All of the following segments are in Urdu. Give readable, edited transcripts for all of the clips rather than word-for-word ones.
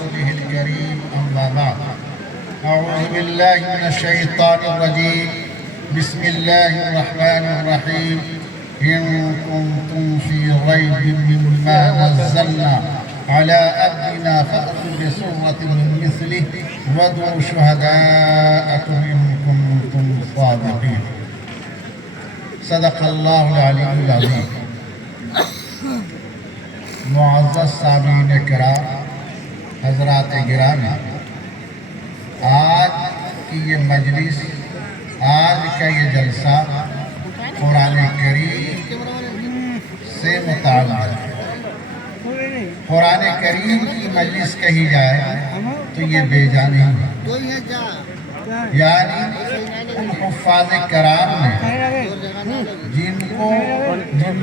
ورسوله الكريم أما بعد أعوذ بالله من الشيطان الرجيم بسم الله الرحمن الرحيم إن كنتم في ريب مما نزلنا على عبدنا فأتوا بسورة من مثله وادعوا شهداءكم إن كنتم صادقين صدق الله العلي العظيم. معزز سامعین کرام، حضرات گرامی، آج کی یہ مجلس، آج کا یہ جلسہ قرآن کریم سے متعلق ہے. قرآن کریم کی مجلس کہی جائے تو یہ بے جا نہیں ہے. یعنی ان حفاظ کرام نے جن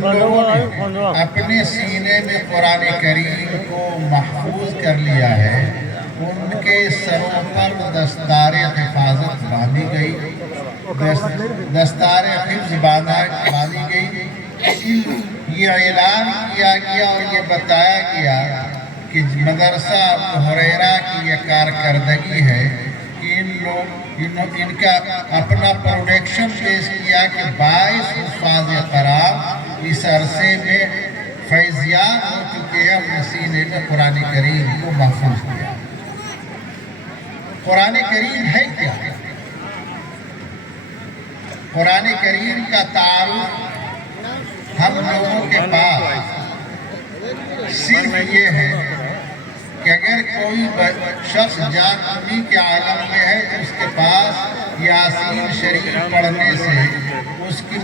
لوگوں نے اپنے سینے میں قرآن کریم کو محفوظ کر لیا ہے، ان کے سروں پر دستار حفاظت باندھی گئی، دستار حفظ باندھی گئی. یہ اعلان کیا گیا اور یہ بتایا گیا کہ مدرسہ ابو ہریرہ کی یہ کارکردگی ہے کہ ان کا اپنا پروڈکشن پیش کیا کہ 22 حفاظ کرام اس عرصے میں فیضیاب ہو چکے ہیں، اپنے سینے میں قرآن کریم کو محفوظ کیا. قرآن کریم ہے کیا؟ قرآن کریم کا تعارف ہم لوگوں کے پاس صرف یہ ہے کہ اگر کوئی شخص جاگنی کے عالم میں ہے تو اس کے پاس یاسین شریف پڑھنے سے اس کی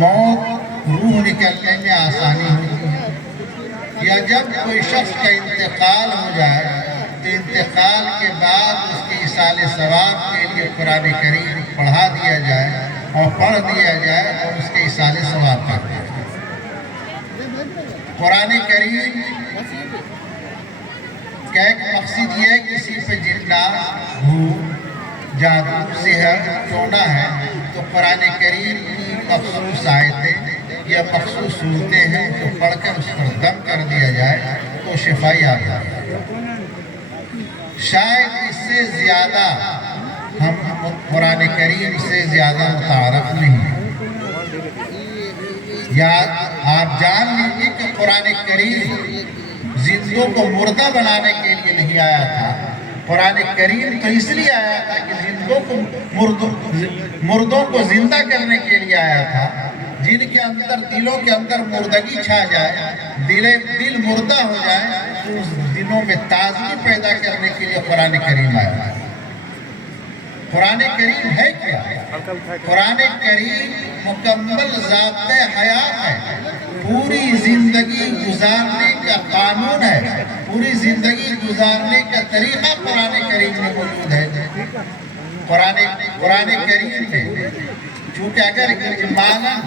موت روح نکلنے میں آسانی ہوتی ہے. یا جب کوئی شخص کا انتقال ہو جائے تو انتقال کے بعد اس کے ایصال ثواب کے لیے قرآن کریم پڑھا دیا جائے اور پڑھ دیا جائے اور اس کے ایصال ثواب کر دیا جائے. قرآن کریم کا ایک مقصد یہ ہے کسی پہ جنات، بھوت، جادو، سحر ٹونا ہے تو قرآن کریم کی مخصوص آیتیں یا مخصوص صورتیں ہیں جو پڑھ کر اس پر دم کر دیا جائے تو شفائی آ جائے. شاید اس سے زیادہ ہم قرآن کریم سے زیادہ متعارف نہیں ہیں. یا آپ جان لیجیے کہ قرآن کریم زندوں کو مردہ بنانے کے لیے نہیں آیا تھا. قرآن کریم تو اس لیے آیا تھا کہ مردوں کو زندہ کرنے کے لیے آیا تھا. جن کے اندر، دلوں کے اندر مردگی چھا جائے، دل مردہ ہو جائے تو اس دلوں میں تازگی پیدا کرنے کے لیے قرآن کریم آیا ہے. قرآن کریم ہے کیا؟ قرآن کریم مکمل ضابطۂ حیات ہے، پوری زندگی گزارنے کا قانون ہے، پوری زندگی گزارنے کا طریقہ قرآن کریم میں موجود ہے. قرآن کریم میں چونکہ اگر اجمالاً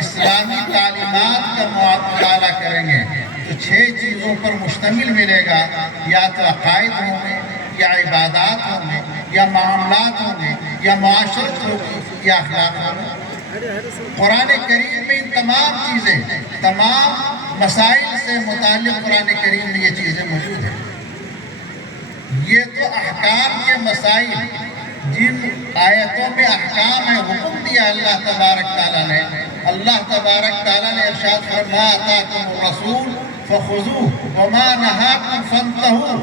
اسلامی تعلیمات کا مطالعہ کریں گے تو 6 چیزوں پر مشتمل ملے گا. یا تو عقائد ہوں گے، یا عبادات ہوں گے، یا معاملات ہوں گے، یا معاشرت ہوگی، یا اخلاق ہوگا. قرآن کریم میں ان تمام چیزیں، تمام مسائل سے متعلق قرآن کریم میں یہ چیزیں موجود ہیں. یہ تو احکام کے مسائل، جن آیتوں میں احکام ہے، حکم دیا اللہ تبارک تعالیٰ نے. اللہ تبارک تعالیٰ نے ارشاد فرمایا ما آتاکم الرسول فخذوہ وما نہاکم فانتہوا.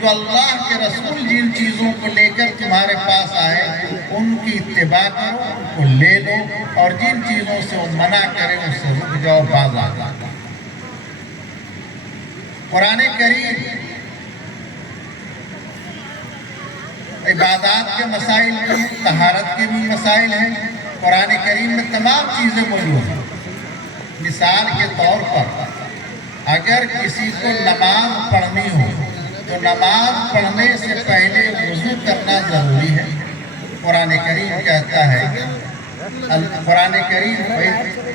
جو اللہ کے رسول جن چیزوں کو لے کر تمہارے پاس آئے ان کی اتباع کرو، ان کو لے لو، اور جن چیزوں سے وہ منع کرے ان سے رک جاؤ، باز آ جاؤ. قرآن کریم عبادات کے مسائل میں، طہارت کے بھی مسائل ہیں. قرآن کریم میں تمام چیزیں موجود ہیں. مثال کے طور پر اگر کسی کو نماز پڑھنی ہو تو نماز پڑھنے سے پہلے وضو کرنا ضروری ہے. قرآن کریم کہتا ہے، قرآن کریم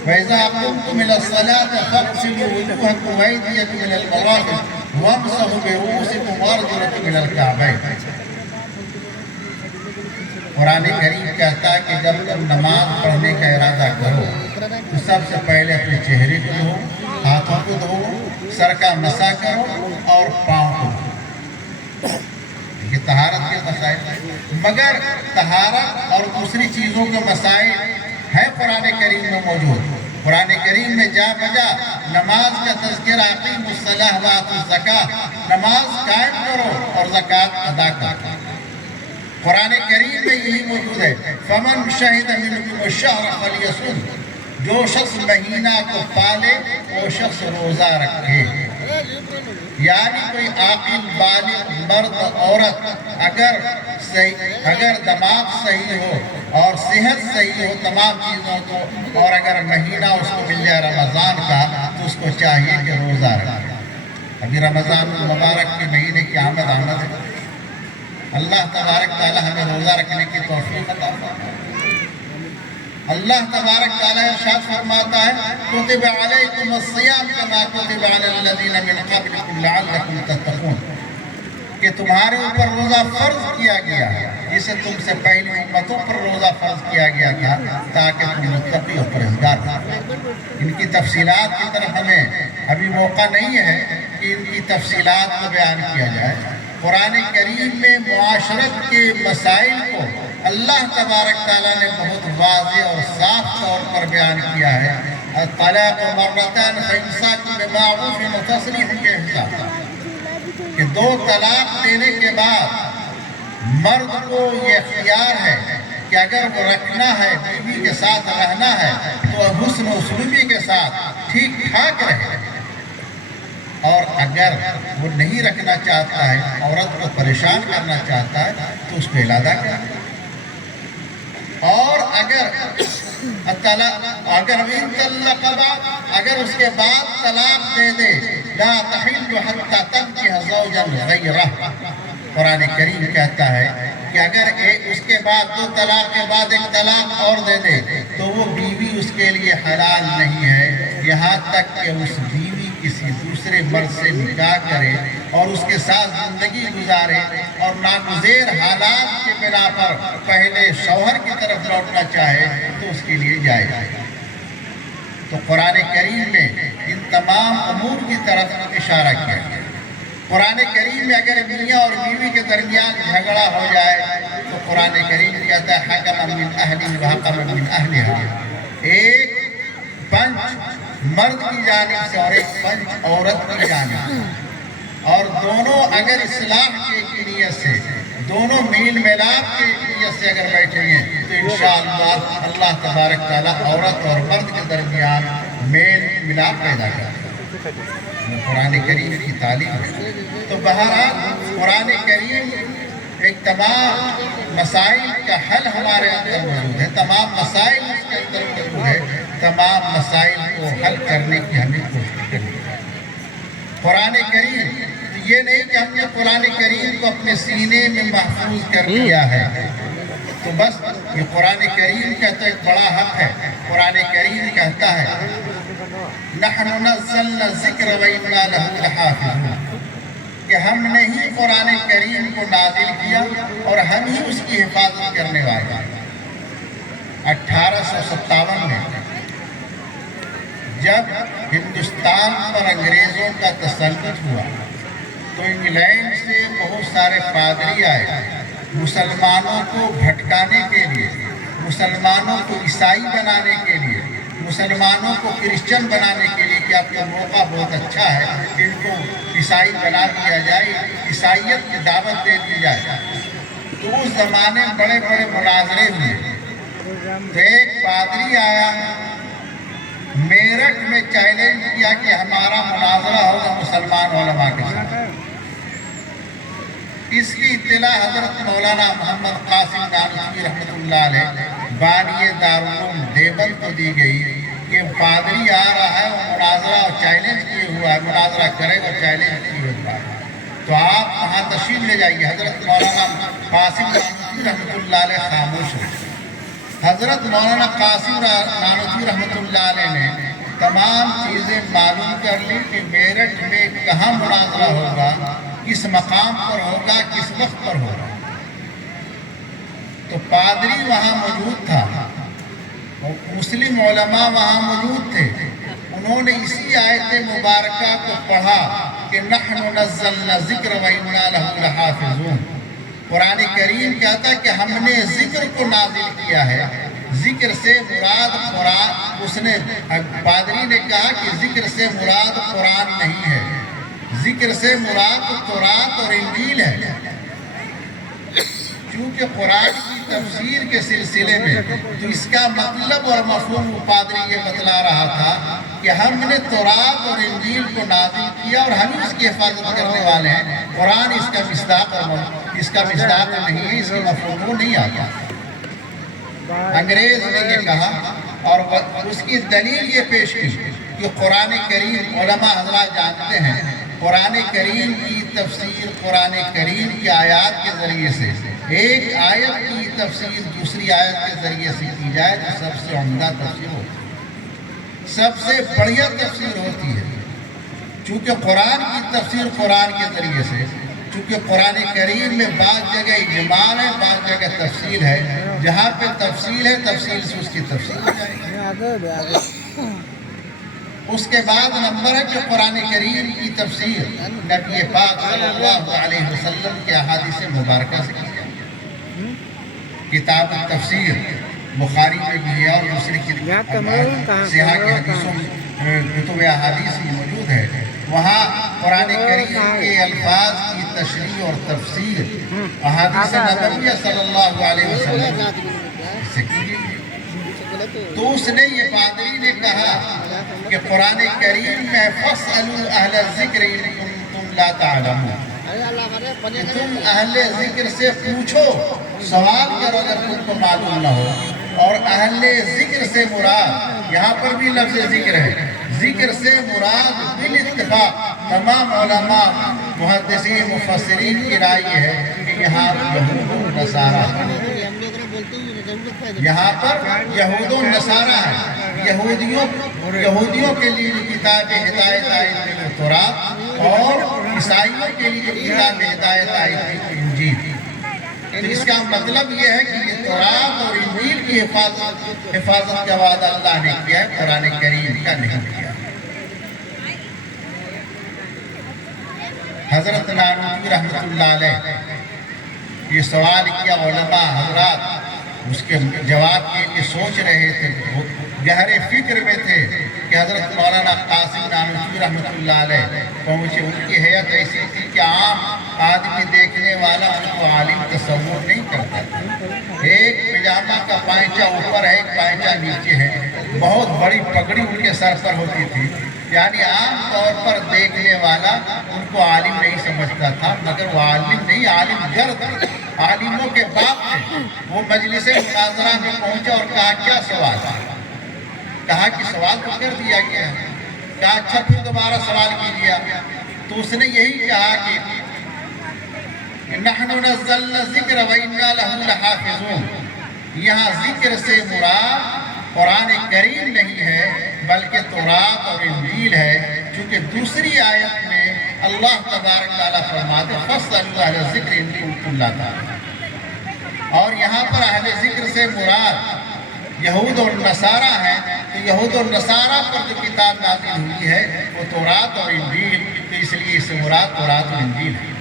وَإِذَا قُمْتُمْ إِلَى الصَّلَاةِ فَاغْسِلُوا وُجُوهَكُمْ وَأَيْدِيَكُمْ إِلَى الْمَرَافِقِ وَامْسَحُوا بِرُءُوسِكُمْ وَأَرْجُلَكُمْ إِلَى الْكَعْبَيْنِ. قرآن کریم کہتا ہے کہ جب تم نماز پڑھنے کا ارادہ کرو تو سب سے پہلے اپنے چہرے کو دھو، ہاتھوں کو دھو، سر کا مسح کرو اور پاؤں کو دھو. مگر طہارت اور دوسری چیزوں کے مسائل ہیں قرآن کریم میں موجود۔ قرآن کریم میں جا بجا نماز کا تذکرہ، اقیموا الصلاۃ وآتوا الزکاۃ، نماز قائم کرو اور زکوٰۃ ادا کرو۔ قرآن کریم میں یہی موجود ہے، فمن شہد منکم الشہر فلیصم، جو شخص مہینہ کو پالے وہ شخص روزہ رکھے۔ یعنی کوئی عاقل بالغ مرد عورت اگر دماغ صحیح ہو اور صحت صحیح ہو تمام چیزوں کو، اور اگر مہینہ اس کو مل جائے رمضان کا تو اس کو چاہیے کہ روزہ رکھے۔ ابھی رمضان المبارک کے مہینے کی آمد ہے۔ اللہ تبارک تعالی ہمیں روزہ رکھنے کی توفیق عطا فرمائے۔ اللہ تبارک تعالی ارشاد فرماتا ہے کتب علیکم الصیام کما کتب علی الذین من قبلکم لعلکم تتقون، کہ تمہارے اوپر روزہ فرض کیا گیا ہے جسے تم سے پہلی امتوں پر روزہ فرض کیا گیا تھا تاکہ تم متقی اور پرہیزگار ہو۔ ان کی تفصیلات کی طرف ہمیں ابھی موقع نہیں ہے کہ ان کی تفصیلات کو بیان کیا جائے۔ قرآن کریم میں معاشرت کے مسائل کو اللہ تبارک تعالیٰ نے بہت واضح اور صاف طور پر بیان کیا ہے۔ الطلاق مرتان فامساک بمعروف و تسریح بإحسان، کہ دو طلاق دینے کے بعد مرد کو یہ اختیار ہے کہ اگر وہ رکھنا ہے، بیوی کے ساتھ رہنا ہے تو حسن و سلوکی کے ساتھ ٹھیک ٹھاک رہے، اور اگر وہ نہیں رکھنا چاہتا ہے، عورت کو پریشان کرنا چاہتا ہے تو اس کو علادہ کرے۔ اور اگر اس کے بعد طلاق دے دے، لا تحل حتی تنکح زوجا غیرہ، قرآن کریم کہتا ہے کہ اگر اس کے بعد دو طلاق کے بعد ایک طلاق اور دے دے تو وہ بیوی اس کے لیے حلال نہیں ہے، یہاں تک کہ اس بیوی کسی دوسرے مرد سے نکاح کرے اور اس کے ساتھ زندگی گزارے اور ناگزیر حالات کے بنا پر پہلے شوہر کی طرف لوٹنا چاہے تو اس کے لیے جائز ہے۔ تو قرآن کریم میں ان تمام امور کی طرف اشارہ کیا گیا۔ قرآن کریم میں اگر میاں اور بیوی کے درمیان جھگڑا ہو جائے تو قرآن کریم کہتا ہے حکم من اہلہ و حکم من اہلہا، ایک پنچ مرد کی جانب سے اور ایک پنچ عورت کی جانب سے، اور دونوں اگر اصلاح کی نیت سے، دونوں میل میلاپ کی نیت سے اگر بیٹھیں گے تو انشاءاللہ اللہ تبارک تعالیٰ عورت اور مرد کے درمیان میل ملاپ پیدا کرے۔ قرآن کریم کی تعلیم ہے۔ تو بہرحال قرآن کریم ایک تمام مسائل کا حل ہمارے اندر موجود ہے، تمام مسائل اس کے اندر موجود ہے، تمام مسائل کو حل کرنے کی ہمیں کوشش کرنی ہے۔ قرآن کریم یہ نہیں کہ ہم نے قرآن کریم کو اپنے سینے میں محفوظ کر لیا ہے تو بس، یہ قرآن کریم کا تو ایک بڑا حق ہے۔ قرآن کریم کہتا ہے نحن نزلنا الذکر وإنا لہ لحافظون، کہ ہم نے ہی قرآن کریم کو نازل کیا اور ہم ہی اس کی حفاظت کرنے والے ہیں۔ 1857 میں جب ہندوستان پر انگریزوں کا تسلط ہوا تو انگلینڈ سے بہت سارے پادری آئے مسلمانوں کو بھٹکانے کے لیے، مسلمانوں کو عیسائی بنانے کے لیے، مسلمانوں کو کرسچن بنانے کے لیے کہ آپ کا موقع بہت اچھا ہے، ان کو عیسائی بنا دیا جائے، عیسائیت کی دعوت دے دی جائے۔ تو اس زمانے میں بڑے بڑے مناظرے ہوئے۔ تو ایک پادری آیا میرٹھ میں چیلنج کیا کہ ہمارا مناظرہ ہوگا مسلمان علماء کے ساتھ۔ اس کی اطلاع حضرت مولانا محمد قاسم نانوتوی رحمۃ اللہ علیہ بانی دارالعلوم دیوبند کو دی گئی کہ پادری آ رہا ہے، وہ مناظرہ اور چیلنج کیے ہوا ہے، مناظرہ کرے گا چیلنج کیے ہوا ہے، تو آپ وہاں تشریف لے جائیے۔ حضرت مولانا قاسم نانوتوی رحمۃ اللہ علیہ خاموش ہے۔ حضرت مولانا قاسم نانوتوی رحمۃ اللہ علیہ نے تمام چیزیں معلوم کر لی کہ میرٹھ میں کہاں مناظرہ ہوگا، کس مقام پر ہوگا، کس وقت پر ہوگا۔ تو پادری وہاں موجود تھا، مسلم علماء وہاں موجود تھے، انہوں نے اسی آیت مبارکہ کو پڑھا کہ نحن نزلنا الذکر وإنا لہ لحافظون، قرآن کریم کہتا ہے کہ ہم نے ذکر کو نازل کیا ہے. ذکر سے مراد قرآن، اس نے پادری نے کہا کہ ذکر سے مراد قرآن نہیں ہے، ذکر سے مراد تورات اور انجیل ہے. چونکہ قرآن کی تفسیر کے سلسلے میں تو اس کا مطلب اور مفہوم پادری یہ بتلا رہا تھا کہ ہم نے تورات اور انجیل کو نازل کیا اور ہم اس کی حفاظت کرنے والے ہیں. قرآن اس کا مصداق نہیں ہے، اس کے مفہوم کو نہیں آتا. انگریز نے یہ کہا اور اس کی دلیل یہ پیش کی کہ قرآن کریم، علماء حضرات جانتے ہیں قرآن کریم کی تفسیر قرآن کریم کی آیات کے ذریعے سے، ایک آیت کی تفسیر دوسری آیت کے ذریعے سے کی جائے تو سب سے عمدہ تفسیر ہوتی ہے، سب سے بڑھیا تفسیر ہوتی ہے. چونکہ قرآن کی تفسیر قرآن کے ذریعے سے، چونکہ قرآن کریم میں بعض جگہ اجمال ہے، بعض جگہ تفصیل ہے. جہاں پہ تفصیل ہے تفصیل سے اس کی تفصیل ہو جائے گی. اس کے بعد نمبر ہے کہ قرآن کریم کی تفسیر نبی پاک صلی اللہ علیہ وسلم کے احادیث مبارکہ سے کی جائے. کتاب تفسیر بخاری میں بھی ہے اور دوسری سیاح کی حدیثوں کتب احادیث بھی موجود ہے. وہاں قرآن کریم کے الفاظ کی تشریح اور تفسیر احادیث نبویہ صلی اللہ علیہ وسلم سے کی گئی. تو اس نے یہ پادری نے کہا کہ قرآن کریم میں فَاسْأَلُوا أَهْلَ الذِّكْرِ إِن كُنتُمْ لَا تَعْلَمُونَ، کہ تم اہل ذکر سے پوچھو، سوال کرو اگر تم کو معلوم نہ ہو. اور اہل ذکر سے مراد، یہاں پر بھی لفظ ذکر ہے، ذکر سے مراد بالاتفاق تمام علماء محدثین مفسرین کی رائے ہے کہ یہاں یہود و نصارہ، یہاں پر یہود و نصارہ ہے. یہودیوں کے لیے کتاب ہدایت آئی تھی تورات اور عیسائیوں کے لیے کتاب ہدایت آئی تھی انجیل. تو اس کا مطلب یہ ہے کہ یہ تورات اور انجیل کی حفاظت کا وعدہ اللہ نے کیا ہے، قرآن کریم کا نہیں کیا. حضرت نانوتوی رحمۃ اللہ علیہ یہ سوال کیا، علماء حضرات اس کے جواب کے لیے سوچ رہے تھے، گہرے فکر میں تھے کہ حضرت مولانا قاسم نانوتوی رحمۃ اللہ علیہ پہنچے. ان کی حیت ایسی تھی کہ عام آدمی دیکھنے والا ان کو عالم تصور نہیں کرتا تھا. ایک پجامہ کا پائچہ اوپر ہے، ایک پائچہ نیچے ہے، بہت بڑی پگڑی ان کے سر پر ہوتی تھی. یعنی عام طور پر دیکھنے والا ان کو عالم نہیں سمجھتا تھا، مگر وہ عالم نہیں، عالم گرد عالموں کے باپ تھے. وہ مجلس مناظرہ میں پہنچا اور کہا کیا سوال ہے؟ کہا کہ سوال تو کر دیا گیا ہے. کہا اچھا پھر دوبارہ سوال کیجیے. تو اس نے یہی کہا کہ نحن نزلنا الذکر وإنا لہ لحافظون، یہاں ذکر سے مراد قرآن کریم نہیں ہے بلکہ تورات اور انجیل ہے. چونکہ دوسری آیت میں اللہ تبارک تعالیٰ فرماتے فَاسْأَلُوا أَهْلَ الذِّكْرِ إِن كُنتُمْ لَا تَعْلَمُونَ، اور یہاں پر اہل ذکر سے مراد یہود اور نصارہ ہیں. تو یہود اور نصارہ پر جو کتاب نازل ہوئی ہے وہ تورات اور انجیل، تو اس لیے اس سے مراد تورات اور انجیل ہے.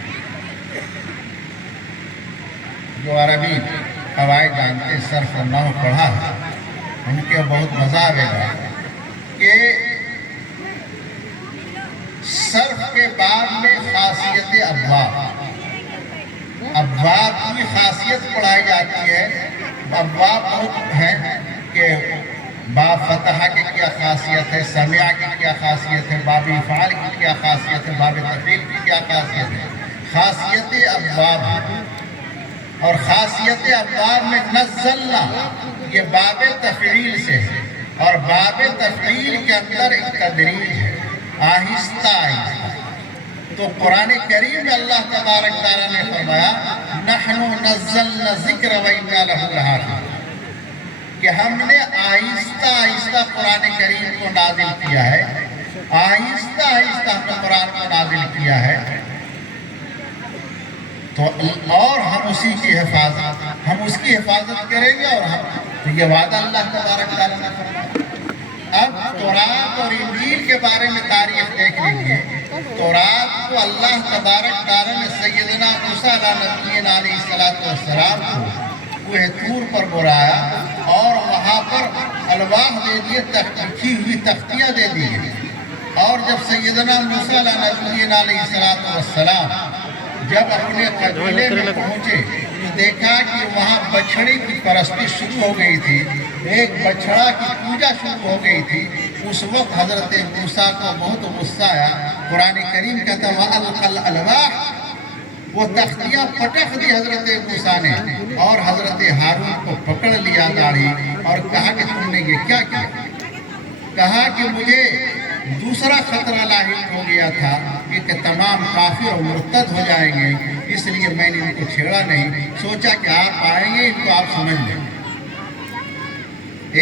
جو عربی قواعد جانتے صرف اور نحو پڑھا ہے ان کے بہت مزہ آئے گا کہ صرف کے بعد میں خاصیت ابواب کی خاصیت پڑھائی جاتی ہے. ابواب بہت ہیں کہ باب فتح کی کیا خاصیت ہے، سمع کی کیا خاصیت ہے، باب افعال کی کیا خاصیت ہے، باب تفعیل کی کیا خاصیت ہے. خاصیت ابواب ہے، اور خاصیت ابواب میں نزلنا یہ باب تفعیل سے ہے، اور باب تفعیل کے اندر ایک تدریج ہے، آہستہ آہستہ. تو قرآن کریم میں اللہ تبارک تعالیٰ نے فرمایا نحن نزلنا الذکر وإنا لہ لحافظون، کہ ہم نے آہستہ آہستہ قرآن کریم کو نازل کیا ہے. آہستہ آہستہ ہم نے قرآن کو نازل کیا ہے. تو اور ہم اسی کی حفاظت، ہم اس کی حفاظت کریں گے. اور تو یہ وعدہ اللہ تبارک تعالیٰ نے فرمایا. اب تورات اور انجیل کے بارے میں تاریخ دیکھ لیجیے تو رات کو اللہ تبارک تعالیٰ نے سیدنا موسیٰ علیہ السلام کو کوہ طور پر بلایا اور وہاں پر الواح دے دیے، لکھی ہوئی تختیاں دے دیے. اور جب سیدنا موسیٰ علیہ السلام جب اپنے قبیلے میں پہنچے تو دیکھا کہ وہاں بچھڑے کی پرستی شروع ہو گئی تھی، ایک بچھڑا کی پوجا شروع ہو گئی تھی. اس وقت حضرت موسیٰ کو بہت غصہ آیا. قرآن کریم کہتا ہے وَأَلْقَى الْأَلْوَاحَ، وہ تختیاں پٹخ دی حضرت موسیٰ نے اور حضرت ہارون کو پکڑ لیا داڑھی اور کہا کہ تم نے یہ کیا کیا؟ کہا کہ مجھے دوسرا خطرہ لاحق ہو گیا تھا کہ تمام کافر اور مرتد ہو جائیں گے، اس لیے میں نے ان کو چھیڑا نہیں. سوچا کہ آپ آئیں گے ان کو آپ سمجھ لیں.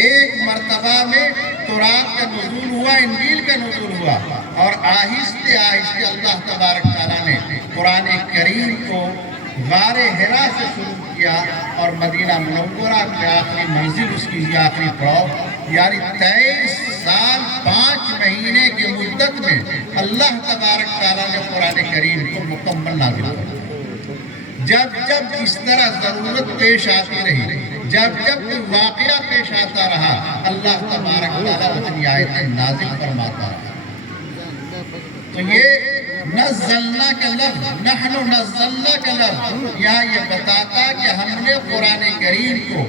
ایک مرتبہ میں تورات کا نزول ہوا، انجیل کا نزول ہوا، اور آہستہ آہستہ اللہ تبارک تعالیٰ نے قرآن کریم کو غار حرا سے شروع کیا اور مدینہ منورہ کے آخری منزل اس کی آخری پڑاؤ یعنی 23 سال 5 مہینے کی مدت میں اللہ تبارک تعالیٰ نے قرآن کریم کو مکمل نازل کیا. جب جب اس طرح ضرورت پیش آتی رہی، جب جب کوئی واقعہ پیش آتا رہا، اللہ تبارک تعالیٰ اپنی آیتیں نازل فرماتا رہا. تو یہ نزلنا کا لفظ، نحن نزلنا کا لفظ یہاں یہ بتاتا کہ ہم نے قرآن کریم کو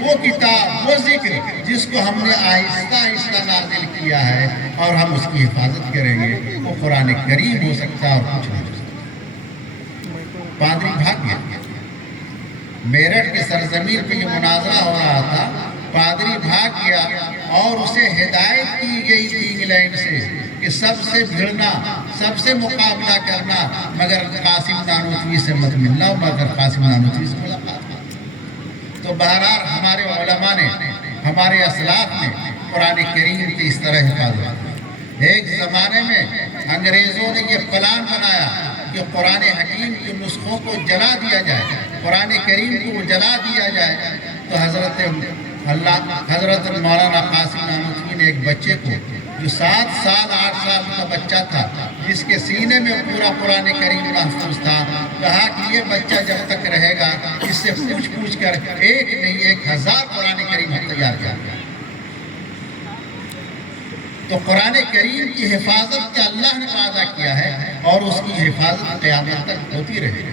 وہ کتاب، وہ ذکر جس کو ہم نے آہستہ آہستہ نازل کیا ہے اور ہم اس کی حفاظت کریں گے، وہ قرآن کریم ہو سکتا ہے اور کچھ نہیں ہو سکتا. پادری بھاگ گیا. میرٹھ کے سرزمین پہ یہ مناظرہ ہو رہا تھا. پادری بھاگ گیا اور اسے ہدایت کی گئی تھی انگلینڈ سے کہ سب سے بھیڑنا، سب سے مقابلہ کرنا، مگر قاسم نانوتوی سے مت ملنا، مگر قاسم نانوتوی سے ملاقات. تو بہرحال ہمارے علماء نے، ہمارے اسلاف نے قرآن کریم کی اس طرح حفاظت. ایک زمانے میں انگریزوں نے یہ پلان بنایا کہ قرآن حکیم کے نسخوں کو جلا دیا جائے، قرآن کریم کو جلا دیا جائے. تو حضرت مولانا قاسم نانوتوی نے ایک بچے کو جو 7 سال 8 سال کا بچہ تھا، جس کے سینے میں پورا قرآن کریم محفوظ تھا، کہا کہ یہ بچہ جب تک رہے گا اس سے پوچھ کر ایک نہیں 1000 قرآن کریم تیار کیا. تو قرآن کریم کی حفاظت کا اللہ نے وعدہ کیا ہے اور اس کی حفاظت قیامت تک ہوتی رہے.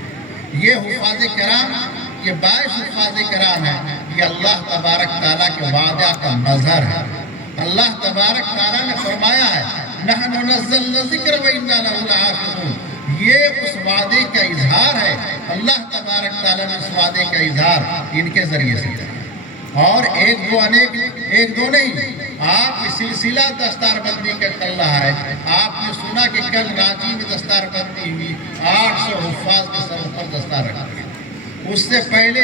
یہ حفاظ کرام، یہ 22 حفاظ کرام ہے، یہ اللہ تبارک تعالیٰ کے وعدہ کا مظہر ہے. اللہ تبارک تعالیٰ نے فرمایا ہے نحن نزلنا الذکر وإنا لہ لحافظون. یہ اس وعدے کا اظہار ہے. اللہ تبارک تعالیٰ نے اس وعدے کا اظہار ان کے ذریعے سے کیا. اور ایک دو نہیں، آپ کی سلسلہ دستار بندی کا چل رہا ہے. آپ نے سنا کہ کل رانچی میں دستار بندی ہوئی، 800 حفاظ کے سر پر دستار رکھا گیا. اس سے پہلے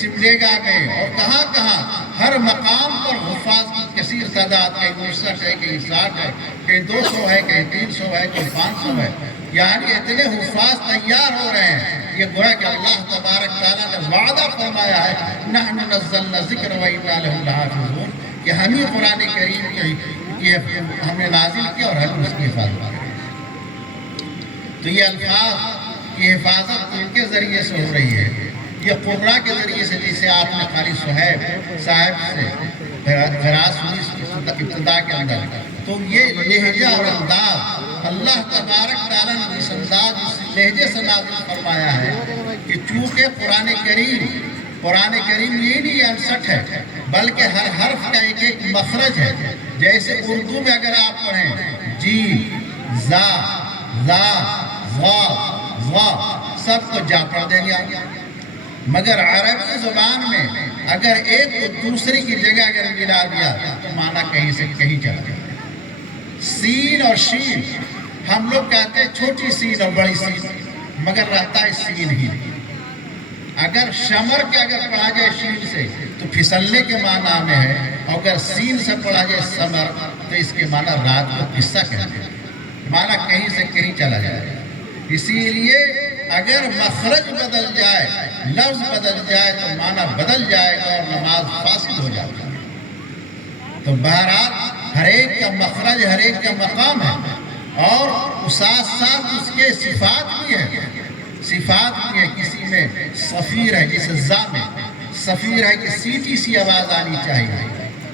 سملیگا میں اور کہاں ہر مقام پر حفاظ کی کثیر تعداد، کہیں 69 ہے، کہیں 60 ہے، کہیں 200 ہے، کہیں 300 ہے، کہیں 500 ہے. یعنی اتنے حفاظ تیار ہو رہے ہیں. یہ گویا کہ اللہ تبارک تعالیٰ نے وعدہ فرمایا ہے نحن نزلنا الذکر وإنا لہ لحافظون، کہ ہم ہی قرآن کریم کی ہم نے نازل کیا اور ہم اس کی حفاظت کریں. تو یہ الفاظ کی حفاظت ان کے ذریعے سے ہو رہی ہے. یہ قرآن کے ذریعے سے، جسے آپ نے قاری صہیب صاحب سے قرأت سنی ابتدا کے اندر، تو یہ لہجہ اور انداز اللہ تبارک تعالیٰ نے اس انداز، اس لہجے سے نازل فرمایا ہے کہ چونکہ قرآن کریم یہ نہیں 69 ہے، بلکہ ہر حرف کا ایک مخرج ہے. جیسے اردو میں اگر آپ پڑھیں جیم، زا، زا، ضا، ضا، سب کو جا پڑھ دیں گے. مگر عربی زبان میں اگر ایک کو دوسری کی جگہ اگر ملا دیا تو معنی کہیں سے کہیں چلا جائے. سین اور شین ہم لوگ کہتے ہیں چھوٹی سین اور بڑی سین، مگر رہتا ہے سین ہی. اگر شمر کے اگر پڑھا جائے شین سے تو پھسلنے کے معنی میں ہے، اور اگر سین سے پڑھا جائے سمر تو اس کے معنی رات کو قصہ کہتے ہیں. معنی کہیں سے کہیں چلا جائے. اسی لیے اگر مخرج بدل جائے، لفظ بدل جائے تو معنی بدل جائے گا اور نماز فاسد ہو جاتا ہے. تو بہرحال ہر ایک کا مخرج، ہر ایک کا مقام ہے. اور ساتھ ساتھ اس کے صفات بھی ہے، کسی میں صفیر ہے جسے زامن صفیر ہے کہ سیٹی سی آواز آنی چاہیے،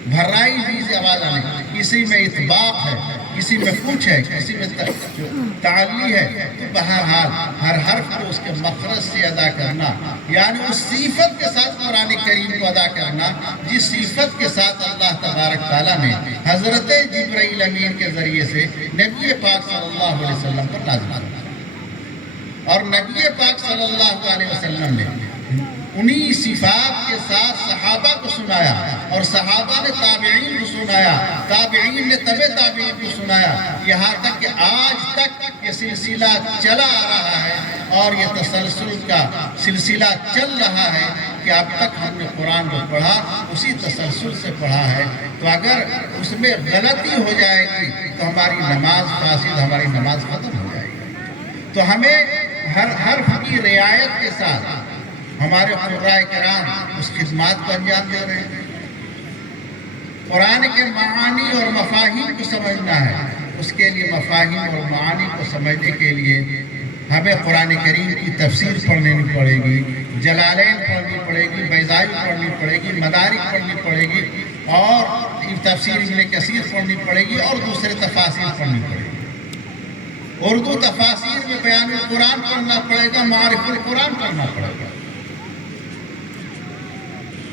بھرائی ہوئی آواز آنی، کسی میں اطباق ہے، کسی میں کچھ ہے، کسی میں تعلی ہے، تو بہرحال ہر حرف کو اس کے مخرج سے ادا کرنا، یعنی اس صفت کے ساتھ قرآن کریم کو ادا کرنا جس صفت کے ساتھ اللہ تبارک تعالیٰ نے حضرت جبرائیل امین کے ذریعے سے نبی پاک صلی اللہ علیہ وسلم پر نازل کیا، اور نبی پاک صلی اللہ علیہ وسلم نے انہی صفات کے ساتھ صحابہ کو سنایا، اور صحابہ نے تابعین کو سنایا، تابعین نے تابعین کو سنایا، یہاں تک کہ آج تک یہ سلسلہ چلا آ رہا ہے، اور یہ تسلسل کا سلسلہ چل رہا ہے کہ اب تک ہم نے قرآن کو پڑھا اسی تسلسل سے پڑھا ہے۔ تو اگر اس میں غلطی ہو جائے گی تو ہماری نماز فاسد، ہماری نماز ختم ہو جائے گی۔ تو ہمیں ہر حرف کی رعایت کے ساتھ ہمارے قرآن کرام اس خدمات کو انجام دے رہے ہیں۔ قرآن کے معانی اور مفاہیم کو سمجھنا ہے، اس کے لیے مفاہیم اور معانی کو سمجھنے کے لیے ہمیں قرآن کریم کی تفسیر پڑھنی پڑے گی، جلالین پڑھنی پڑے گی، بیضائی پڑھنی پڑے گی، مدارک پڑھنی پڑے گی، اور تفسیر ابن کثیر پڑھنی پڑے گی، اور دوسرے تفاسیر پڑھنی پڑے گی۔ اردو تفاسیر میں بیان القرآن پڑھنا پڑے گا، معارف القرآن پڑھنا پڑے گا،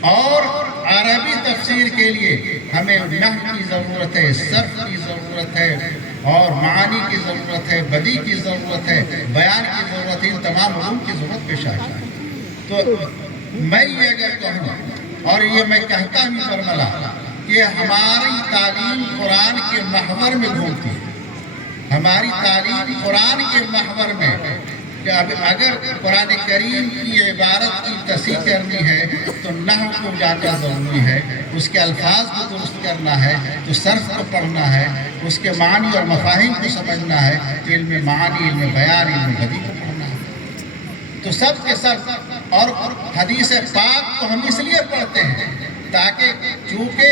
اور عربی تفسیر کے لیے ہمیں نحو کی ضرورت ہے، صرف کی ضرورت ہے، اور معانی کی ضرورت ہے، بدیع کی ضرورت ہے، بیان کی ضرورت ہے، ان تمام علوم کی ضرورت پیش آتی ہے۔ تو میں یہ اگر کہوں، اور یہ میں کہتا ہوں برملا، کہ ہماری تعلیم قرآن کے محور میں گھومتی ہے، ہماری تعلیم قرآن کے محور میں، کہ اگر قرآن کریم کی عبارت کی تصحیح کرنی ہے تو نحو کو جاننا ضروری ہے، اس کے الفاظ کو درست کرنا ہے، تو صرف کو پڑھنا ہے، اس کے معنی اور مفاہیم کو سمجھنا ہے، علم معانی، علم بیان، علم بدیع کو پڑھنا ہے۔ تو سب کے سب، اور حدیث پاک کو ہم اس لیے پڑھتے ہیں تاکہ چونکہ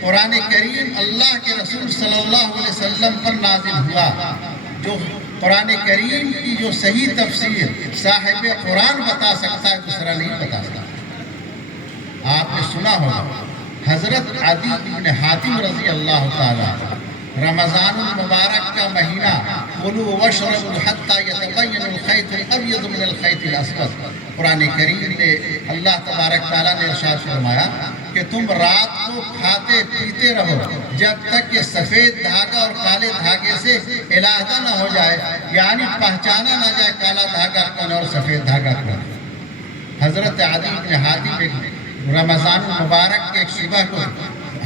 قرآن کریم اللہ کے رسول صلی اللہ علیہ وسلم پر نازل ہوا، جو قرآن کریم کی جو صحیح تفسیر صاحب قرآن بتا سکتا ہے، دوسرا نہیں بتا سکتا۔ آپ نے سنا ہوگا حضرت عدی بن حاتم رضی اللہ تعالیٰ، رمضان المبارک کا مہینہ، کلوا واشربوا حتی یتبین الخیط الابیض من الخیط الاسود، قرآن کریم نے اللہ تبارک تعالیٰ نے ارشاد فرمایا کہ تم رات کو کھاتے پیتے رہو جب تک کہ سفید دھاگا اور کالے دھاگے سے علیحدہ نہ ہو جائے، یعنی پہچانا نہ جائے کالا دھاگا کون اور سفید دھاگا کون۔ حضرت عدی بن حاتم رمضان المبارک کے ایک صبح کو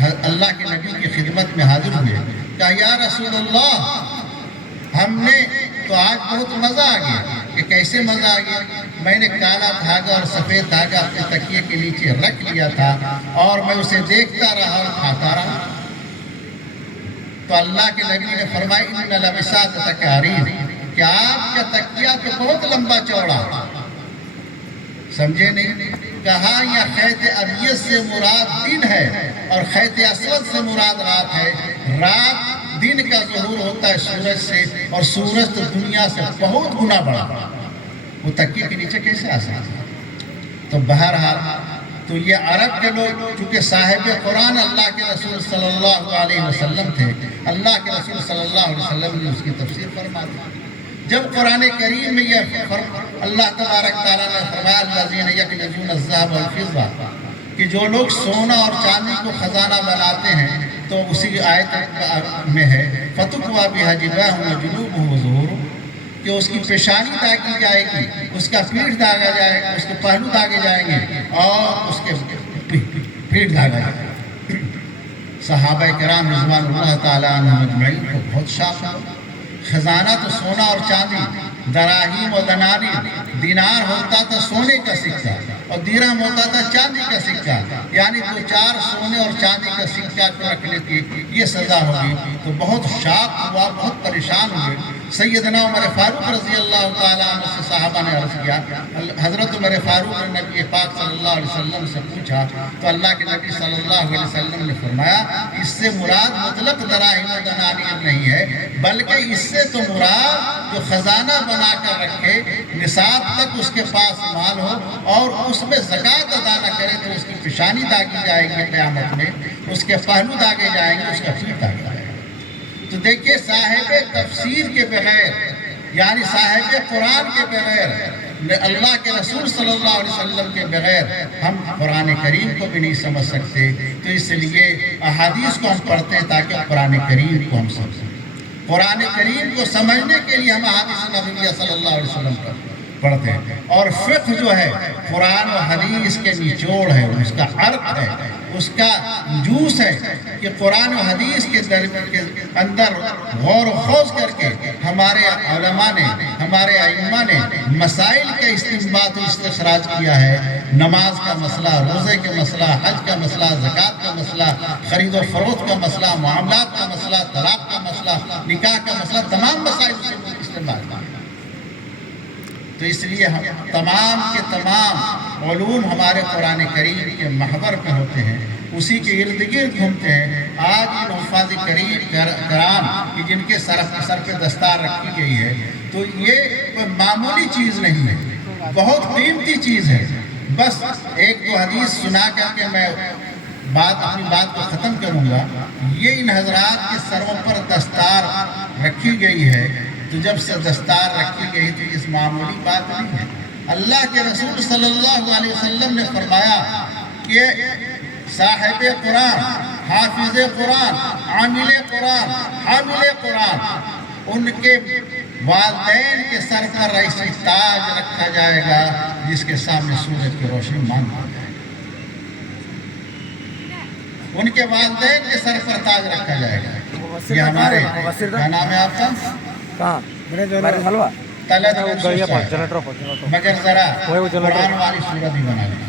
اللہ کے نبی کی خدمت میں حاضر ہوئے، کہا یا رسول اللہ، ہم نے تو آج بہت مزہ آ گیا۔ کہ کیسے مزہ آ گیا؟ میں نے کالا دھاگا اور سفید دھاگا اپنے تکیے کے نیچے رکھ لیا تھا، اور میں اسے دیکھتا رہا اور کھاتا رہا۔ تو اللہ کے نبی نے فرمایا ان لبساتک عریض، کہ آپ کا تکیہ تو بہت لمبا چوڑا۔ سمجھے نہیں؟ کہا یا خیط ابیض سے مراد دن ہے، اور خیط اسود سے مراد رات ہے۔ رات دن کا ظہور ہوتا ہے سورج سے، اور سورج تو دنیا سے بہت گنا بڑا، وہ تکیے کے نیچے کیسے آ سکتا؟ تو بہرحال تو یہ عرب کے لوگ چونکہ صاحب قرآن اللہ کے رسول صلی اللہ علیہ وسلم تھے، اللہ کے رسول صلی اللہ علیہ وسلم نے اس کی تفسیر فرما دی۔ جب قرآن کریم میں یہ اللہ تبارک تعالیٰ نے فرمایا الذین یکنزون الذهب والفضة، کہ جو لوگ سونا اور چاندی کو خزانہ بناتے ہیں، تو اسی آیت میں ہے فَتُقْوَى بِهَا جِبَاهُمْ وَجُنُوبُهُمْ وَظُهُورُهُمْ، کہ اس کی پیشانی داغی جائے گی، اس کا پیٹھ داغا جائے گا، اس کے پہلو داغے جائیں گے، اور اس کے پیٹھ داغا جائے گا۔ صحابہ کرام رضوان اللہ تعالیٰ عنہم اجمعین کو بہت شاق ہوا۔ خزانہ تو سونا اور چاندی، دراہیم و دنانیر، دینار ہوتا تھا سونے کا سکہ، اور درہم ہوتا تھا چاندی کا سکہ، یعنی تو چار سونے اور چاندی کا سکہ کو رکھنے کی یہ سزا ہوگی۔ تو بہت شاق ہوا، بہت پریشان ہوئے، سیدنا عمر فاروق رضی اللہ تعالیٰ عنہ سے صحابہ نے عرض کیا، حضرت عمر فاروق نے نبی پاک صلی اللہ علیہ وسلم سے پوچھا تو اللہ کے نبی صلی اللہ علیہ وسلم نے فرمایا اس سے مراد مطلق دراہم و دنانیر نہیں ہے، بلکہ اس سے تو مراد جو خزانہ بنا کر رکھے، نصاب تک اس کے پاس مال ہو اور اس میں زکوٰۃ ادا نہ کرے تو اس کی پیشانی داغی جائے گی قیامت میں، اس کے پہلو داغے جائیں گے، اس کا پیٹ داغا جائے گا۔ تو دیکھیے صاحب تفسیر کے بغیر، یعنی صاحب قرآن کے بغیر، اللہ کے رسول صلی اللہ علیہ وسلم کے بغیر ہم قرآن کریم کو بھی نہیں سمجھ سکتے۔ تو اس لیے احادیث کو ہم پڑھتے ہیں تاکہ قرآن کریم کو ہم سمجھیں۔ قرآن کریم کو سمجھنے کے لیے ہم احادیث نبویہ صلی اللہ علیہ وسلم پڑھتے ہیں، اور فقہ جو ہے قرآن و حدیث کے نچوڑ ہے، اس کا عرق ہے، اس کا جوس ہے کہ قرآن و حدیث کے اندر غور و خوض کر کے ہمارے علماء نے، ہمارے ائمہ نے مسائل کا استنباط و استخراج کیا ہے۔ نماز کا مسئلہ، روزے کا مسئلہ، حج کا مسئلہ، زکوٰۃ کا مسئلہ، خرید و فروخت کا مسئلہ، معاملات کا مسئلہ، طلاق کا مسئلہ، نکاح کا مسئلہ، تمام مسائل سے استعمال کیا۔ تو اس لیے ہم تمام کے تمام علوم ہمارے قرآن کریم کے محور پہ ہوتے ہیں، اسی کے ارد گرد گھومتے ہیں۔ آج ان حفاظ کریم کرام کی جن کے سر پہ دستار رکھی گئی ہے، تو یہ کوئی معمولی چیز نہیں ہے، بہت قیمتی چیز ہے۔ بس ایک دو حدیث سنا کر کے میں اپنی بات کو ختم کروں گا۔ یہ ان حضرات کے سروں پر دستار رکھی گئی ہے، تو جب سے دستار رکھی گئی تو اس معمولی بات نہیں ہے۔ اللہ کے رسول صلی اللہ علیہ وسلم نے فرمایا کہ صاحب قرآن، حافظ قرآن، عامل قرآن، حامل قرآن، ان کے والدین کے سر پر ایسی تاج رکھا جائے گا جس کے سامنے سورج کی روشنی ماند ہو جائے گا۔ ان کے والدین کے سر پر تاج رکھا جائے گا۔ یہ ہمارے کیا نام ہے آپ کا؟ مگر ذرا قرآن والی صورت ہی بنا لیں۔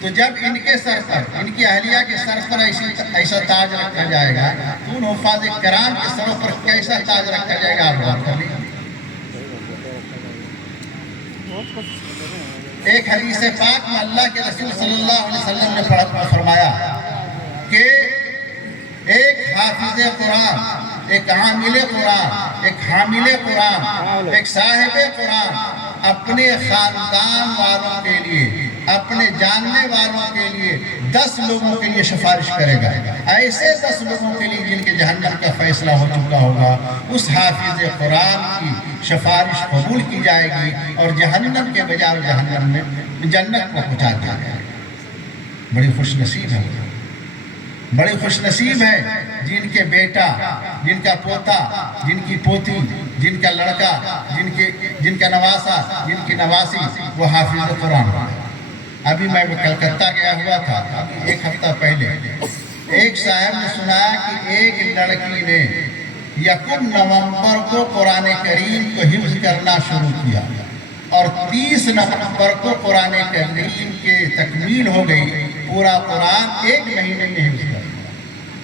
تو جب ان کے سر پر، ان کی اہلیہ کے سر پر ایسا تاج رکھا جائے گا تو ان حفاظ کرام کے سروں پر کیسا تاج رکھا جائے گا، آپ غور کر لیجیے۔ ایک حدیث پاک میں اللہ کے رسول صلی اللہ علیہ وسلم نے فرمایا کہ ایک حافظ قرآن، ایک عامل قرآن، ایک حامل قرآن، ایک صاحب قرآن اپنے خاندان والوں کے لیے، اپنے جاننے والوں کے لیے 10 لوگوں کے لیے سفارش کرے گا۔ ایسے 10 لوگوں کے لیے جن کے جہنم کا فیصلہ ہو چکا ہوگا، اس حافظ قرآن کی سفارش قبول کی جائے گی اور جہنم کے بجائے جہنم میں جنت کو پہنچا دیا جائے گا۔ بڑی خوش نصیب ہے، بڑی خوش نصیب ہے جن کے بیٹا، جن کا پوتا، جن کی پوتی، جن کا لڑکا، جن کا نواسا، جن کی نواسی وہ حافظ قرآن ہو۔ ابھی میں کلکتہ گیا ہوا تھا، ابھی 1 ہفتہ پہلے ایک صاحب نے سنایا کہ ایک لڑکی نے 1 نومبر کو قرآن کریم کو حفظ کرنا شروع کیا اور 30 نومبر کو قرآن کریم کے تکمیل ہو گئی۔ پورا قرآن 1 مہینے میں حفظ کر دیا۔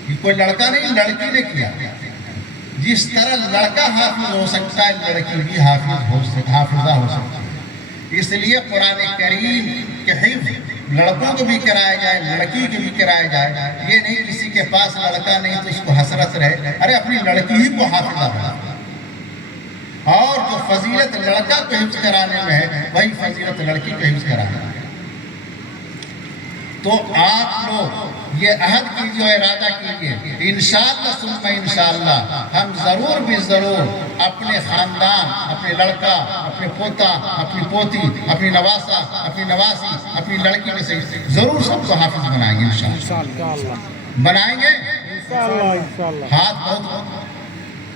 یہ کوئی لڑکا نہیں، لڑکی نے کیا۔ جس طرح لڑکا حافظ ہو سکتا ہے، لڑکی بھی حافظہ ہو سکتی ہے۔ اس لیے قرآن کریم کے حفظ لڑکوں کو بھی کرایا جائے، لڑکی کو بھی کرایا جائے۔ یہ نہیں کسی کے پاس لڑکا نہیں تو اس کو حسرت رہے، ارے اپنی لڑکی ہی کو حافظہ بنا۔ اور جو فضیلت لڑکا کو حفظ کرانے میں ہے، وہی فضیلت لڑکی کو حفظ کرانے میں ہے۔ تو آپ لوگ یہ عہد کیجئے، ارادہ کیجئے، انشاءاللہ ثم انشاءاللہ ہم ضرور بھی ضرور اپنے خاندان، اپنے لڑکا، اپنے پوتا، اپنی پوتی، اپنی نواسا، اپنی نواسی، اپنی لڑکی میں سے ضرور سب کو حافظ بنائیں گے انشاءاللہ۔ بنائیں گے؟ ہاتھ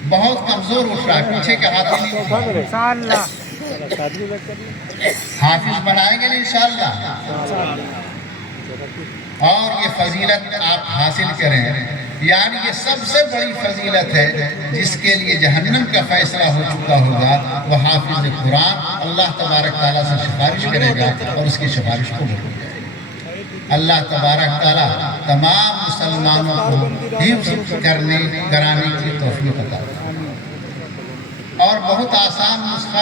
بہت کمزور اٹھ رہا ہے، پیچھے کے ہاتھ نہیں اٹھ رہا۔ حافظ بنائیں گے انشاءاللہ، اور یہ فضیلت آپ حاصل کریں۔ یعنی یہ سب سے بڑی فضیلت ہے جس کے لیے جہنم کا فیصلہ ہو چکا ہوگا، وہ حافظ قرآن اللہ تبارک تعالیٰ سے سفارش کرے گا اور اس کی سفارش کو قبول کرے گا۔ اللہ تبارک تعالیٰ تمام مسلمانوں کو حفظ کرانے کی توفیق عطا فرمائے۔ اور بہت آسان نسخہ